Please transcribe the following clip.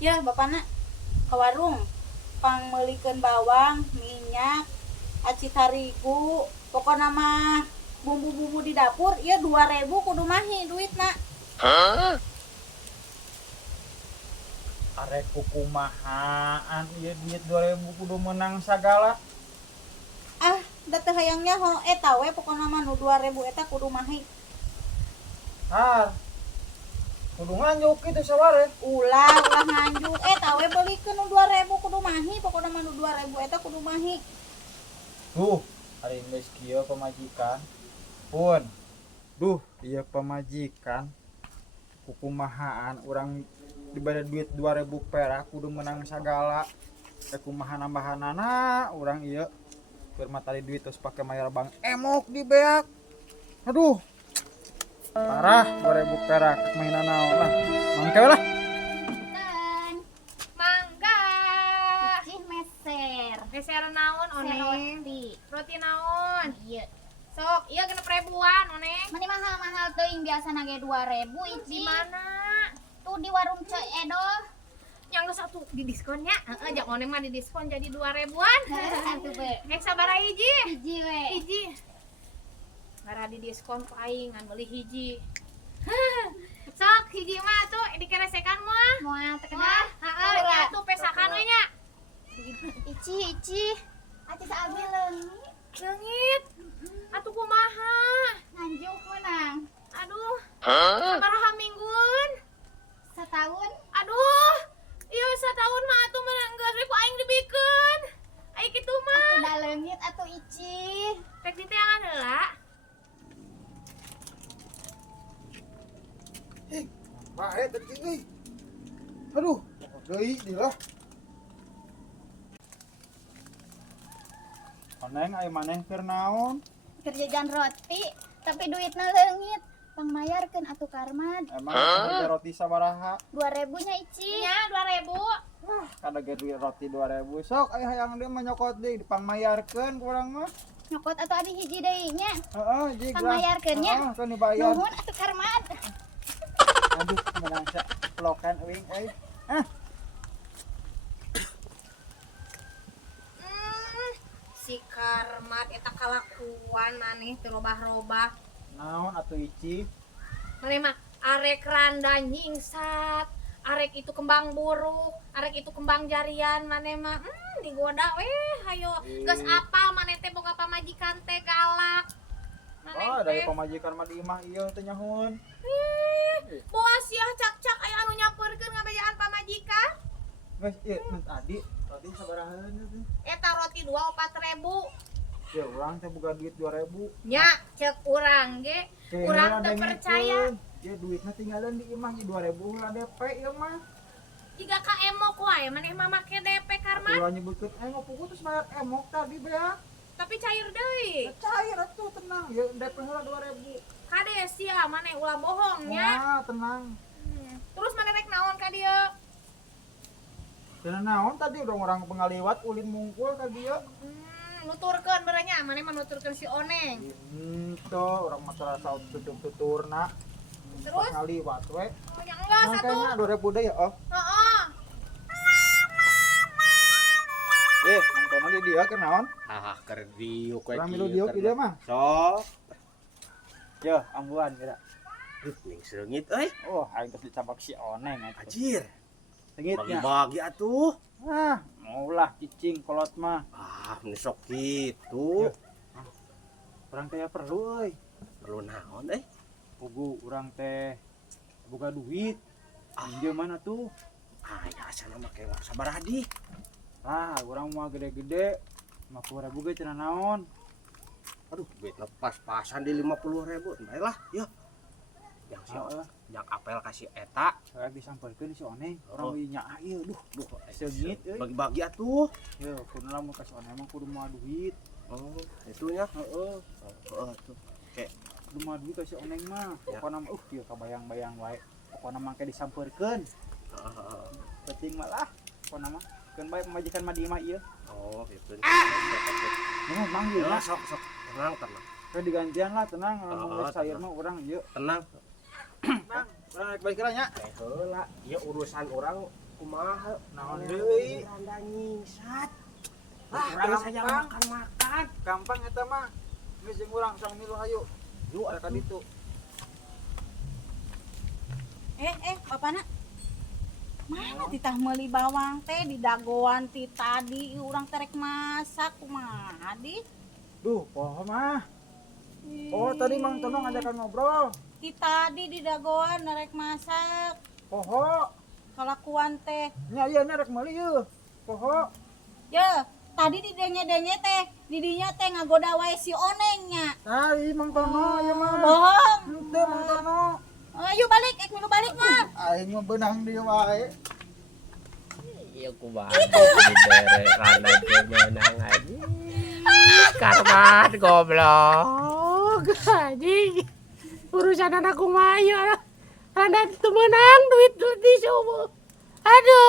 Ya bapakna ke warung pang meulikeun bawang, minyak, aci tarigu, pokokna mah bumbu-bumbu di dapur ieu 2.000 kudu mahi duitna. Arek kukumahaan ieu duit 2000 kudu menang sagala. Ah, da teu hayang nyaho eta we pokona mah nu 2.000 eta kudu mahi. Har. Kudu nganjuk kitu saware. Ulah nganjuk eta we beulikeun nu 2.000 kudu mahi pokona mah nu 2.000 eta kudu mahi. Duh, ari geus kieu pamajikan. Pun. Duh, ieu pamajikan kukumahaan urang dibade duit 2000 perak kudu menang sagala. Kumaha nambahanana urang ieu keur matali duit terus pake mayar bank emok di beak. Aduh. Parah 2000 perak mainan naon lah. Mangke lah. Ten, Mangga. cicih meser. Geser naon oneng? Roti. Roti naon? Iya. Sok, iya 6.000-an oneng. Mani mahal-mahal teuing biasana ge 2.000 Di ici. mana? Tuh di warung Cek Edo. Yang satu di diskonnya. Heeh, jak oneng mah di diskon jadi 2.000-an. Atuh be. Ek sabaraha hiji? Hiji we. Hiji. Gara di diskon ku aing ngan beli hiji. Sok hiji mah tuh dikeresekan mah. Moal teu Wah, kedah. heeh, nya tuh pesakan we nya. Ici. Ati saabdi leungit. Leungit. Atuh kumaha? Nganjuk menang. Aduh. Sabaraha minggun? Setahun. Aduh. Iya setahun mah atuh mah geus we ku aing dibikeun. Ai kitu mah. Atuh da leungit atuh ici. Rek diteangan heula. Bae teh euy. Aduh, deui di lah. Oneng aya maneh keur naon? Kerja jajan roti, tapi duitna leungit. Pangmayarkeun atuh Karmad. Emang harga roti sabaraha? 2.000 nya ici. Nya 2.000. Kada ge duit roti 2000. Sok aya hayang deui mah nyokot deui dipangmayarkeun ku urang mah. Nyokot atuh abi hiji deui nya. Heeh, jig lah. Pangmayarkeun nya. Heeh, kan dibayar. Nuhun atuh Karmad. Aduh, menangsa pelokan euy euy. Si Karmat eta kalakuan maneh teu robah-robah. Naon atuh ici? Maneh mah arek randa nyingsat, arek itu kembang buruk, arek itu kembang jarian maneh mah digoda weh hayo geus apal maneh teh boga pamajikan teh galak. Maneh Oh, dari teh pamajikan mah di imah ieu teh nyahun. boas ya cak-cak aya anu nyampeurkeun ngabejaan pamajikan. Guys, ieu nu tadi roti sabaraha teh? Eta roti 24.000. Ya urang teh boga duit 2000. Nya cek urang ge, urang teu percaya. Ya duitnya tinggalan di imah di 2000 lah DP ya mah. Jika ka emok wae maneh mah make DP Karman, Ulah nyebutkeun ngopuku terus bayar emok tadi beak. tapi cair deui. Cair atuh tenang ya DP heula 2000. Kades sia maneh ulah bohong nya. Nah, tenang. Terus maneh rek naon ka dieu? Dina naon tadi orang pengaliwat ulin mungkul ka dieu. Nuturkeun beurenya maneh mah nuturkeun si Oneng. Itu orang mah terasa tutur-tuturna. Terus Ngaliwat we. oh, yang enggak satu. Makanya 2000 deui ya, oh. Heeh. Nongkrong di dia keur naon? Keur diuk we Urang milu diuk di dia mah. Sok. Yo, ambuhan kira. Ning seungit euy. Oh, aing geus dicabak si Oneng atuh. Anjir. Sengitnya. Bagi-bagi atuh. Ah, maulah cicing kolot mah. Ini sok kitu. Urang teh perlu euy. Perlu naon euy? Pugu urang teh boga duit. Pinjam mana tuh? Ya asana make sabaraha di? Ah, urang mah gede-gede 50.000 ge cenah naon. Aduh, duit pas-pasan di 50.000. Baiklah, yo. Yang si yang apel kasih eta, Saya disamperkeun si Oneng. Urang Oh. we nya ieu duh seungit euy. bagi-bagi atuh. Yo, kunaon lamun ka si Oneng mah kudu moal duit. Oh, itunya. Heeh. Heeh tuh. Kudu moal duit ka si Oneng mah. Ya. Pokona mah ieu kabayang-bayang wae. Pokona mah ke disamperkeun. Heeh. Penting mah lah. Pokona mah keun bae pamajikan mah di imah ieu. Oh, itu. Nuhun manggil lah. Sok. Tenang. Ke digantian lah tenang. Oh, Lamun geus saeur tenang. mah urang ieu. Tenang. Bang, urang naik balik heula nya. Heula, ieu urusan orang kumaha Naon deui? randa nyingsat Ah, urang saya gampang. makan Gampang eta mah. Geus jeung urang sang milu hayu. yuk Ada ka ditu. Bapana mana titah meuli bawang teh di dagoan ti tadi urang terek masak kumaha di Duh, poho mah. Oh, tadi Mang Tono ngajakan ngobrol. ti tadi di dagoan nerek masak Poho. kalakuan teh Nya ieu na rek meuli yeuh. Poho. ya tadi di denye teh didinya teh ngagoda wae si onengnya Tadi Mang Tono ieu mah. bohong Henteu Mang Tono. ayo balik milu balik mah Aing mah beunang di wae. iya kumaha di dere randa teh menang aja karmat goblok anjing urusan anak kumaha randa teu menang duit di subuh aduh